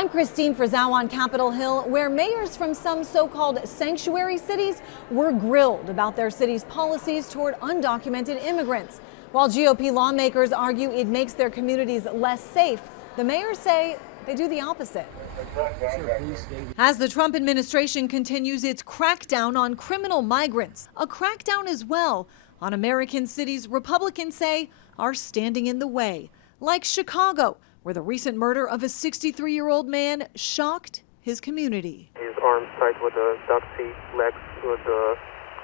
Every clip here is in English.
I'm Christine Frizzau on Capitol Hill, where mayors from some so-called sanctuary cities were grilled about their city's policies toward undocumented immigrants. While GOP lawmakers argue it makes their communities less safe, the mayors say they do the opposite. As the Trump administration continues its crackdown on criminal migrants, a crackdown as well on American cities Republicans say are standing in the way, like Chicago, where the recent murder of a 63-year-old man shocked his community. His arms tied with a duct tape, legs with the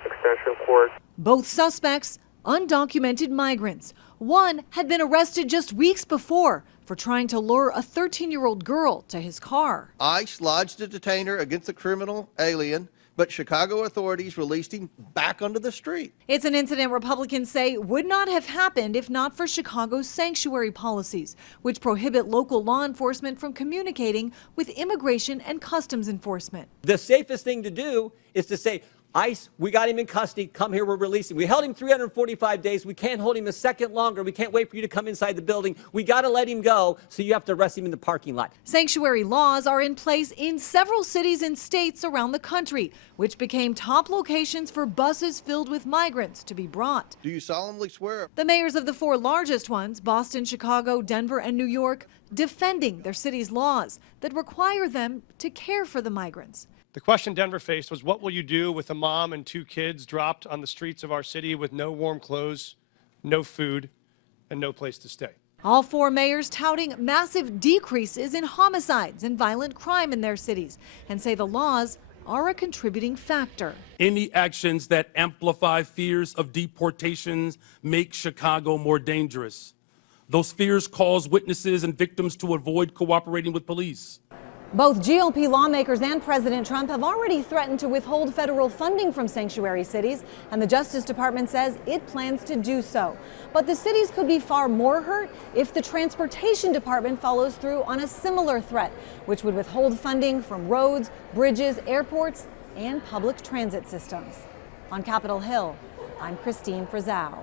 extension cord. Both suspects, undocumented migrants. One had been arrested just weeks before for trying to lure a 13-year-old girl to his car. ICE lodged a detainer against the criminal alien, but Chicago authorities released him back onto the street. It's an incident Republicans say would not have happened if not for Chicago's sanctuary policies, which prohibit local law enforcement from communicating with immigration and customs enforcement. The safest thing to do is to say, ICE, we got him in custody. Come here, we're releasing. We held him 345 days. We can't hold him a second longer. We can't wait for you to come inside the building. We got to let him go, so you have to arrest him in the parking lot. Sanctuary laws are in place in several cities and states around the country, which became top locations for buses filled with migrants to be brought. Do you solemnly swear? The mayors of the four largest ones, Boston, Chicago, Denver, and New York, defending their city's laws that require them to care for the migrants. The question Denver faced was, what will you do with a mom and two kids dropped on the streets of our city with no warm clothes, no food, and no place to stay? All four mayors touting massive decreases in homicides and violent crime in their cities and say the laws are a contributing factor. Any actions that amplify fears of deportations make Chicago more dangerous. Those fears cause witnesses and victims to avoid cooperating with police. Both GOP lawmakers and President Trump have already threatened to withhold federal funding from sanctuary cities, and the Justice Department says it plans to do so. But the cities could be far more hurt if the Transportation Department follows through on a similar threat, which would withhold funding from roads, bridges, airports, and public transit systems. On Capitol Hill, I'm Christine Frizzau.